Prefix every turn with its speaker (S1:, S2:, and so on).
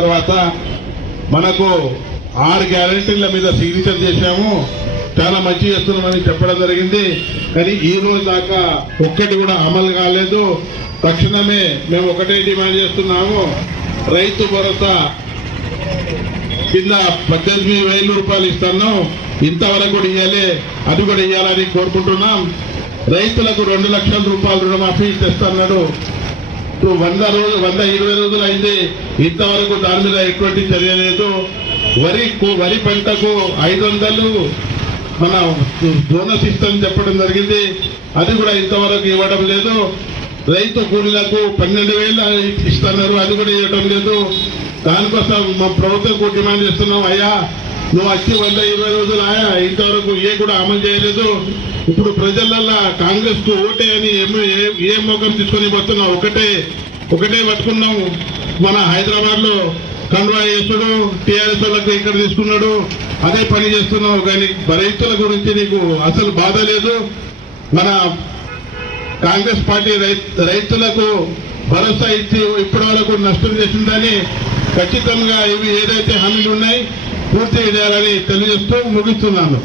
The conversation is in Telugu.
S1: తర్వాత మనకు ఆరు గ్యారంటీల మీద సిగ్నేచర్ చేశాము. చాలా మంచి చేస్తున్నామని చెప్పడం జరిగింది. కానీ ఈ రోజు దాకా ఒక్కటి కూడా అమలు కాలేదు. తక్షణమే మేము ఒకటే డిమాండ్ చేస్తున్నాము. రైతు భరోసా కింద పద్దెనిమిది వేల రూపాయలు ఇస్తున్నాం. ఇంతవరకు కూడా ఇవ్వాలి అది కూడా ఇవ్వాలని కోరుకుంటున్నాం. రైతులకు రెండు లక్షల రూపాయలు రుణమాఫీ తెస్తున్నాడు ఇప్పుడు వంద రోజు వంద ఇరవై రోజులు అయింది. ఇంతవరకు దాని మీద ఎటువంటి చర్య లేదు. వరి వరి పంటకు ఐదు వందలు మన బోనస్ ఇస్తామని చెప్పడం జరిగింది. అది కూడా ఇంతవరకు ఇవ్వడం లేదు. రైతు కూలీలకు పన్నెండు వేలు ఇస్తున్నారు. అది కూడా ఇవ్వడం లేదు. దానికోసం మా ప్రభుత్వం డిమాండ్ చేస్తున్నాం. అయ్యా నువ్వు వచ్చి వంద ఇరవై రోజులు ఆయా ఇంతవరకు ఏ కూడా అమలు చేయలేదు. ఇప్పుడు ప్రజలల్లా కాంగ్రెస్కు ఓటే అని ఏ- ఏ మోకం తీసుకొని పోతున్నావు ఒకటే ఒకటే పట్టుకున్నాం. మన హైదరాబాద్లో కండువా చేస్తుడు టీఆర్ఎస్ వాళ్ళకి ఇక్కడ తీసుకున్నాడు. అదే పని చేస్తున్నావు కానీ రైతుల గురించి నీకు అసలు బాధ లేదు? మన కాంగ్రెస్ పార్టీ రైతులకు భరోసా ఇచ్చి ఇప్పటి వరకు నష్టం చేసిందని ఖచ్చితంగా ఇవి ఏదైతే హామీలు ఉన్నాయి పూర్తి చేయాలని తెలియజేస్తూ ముగిస్తున్నాను.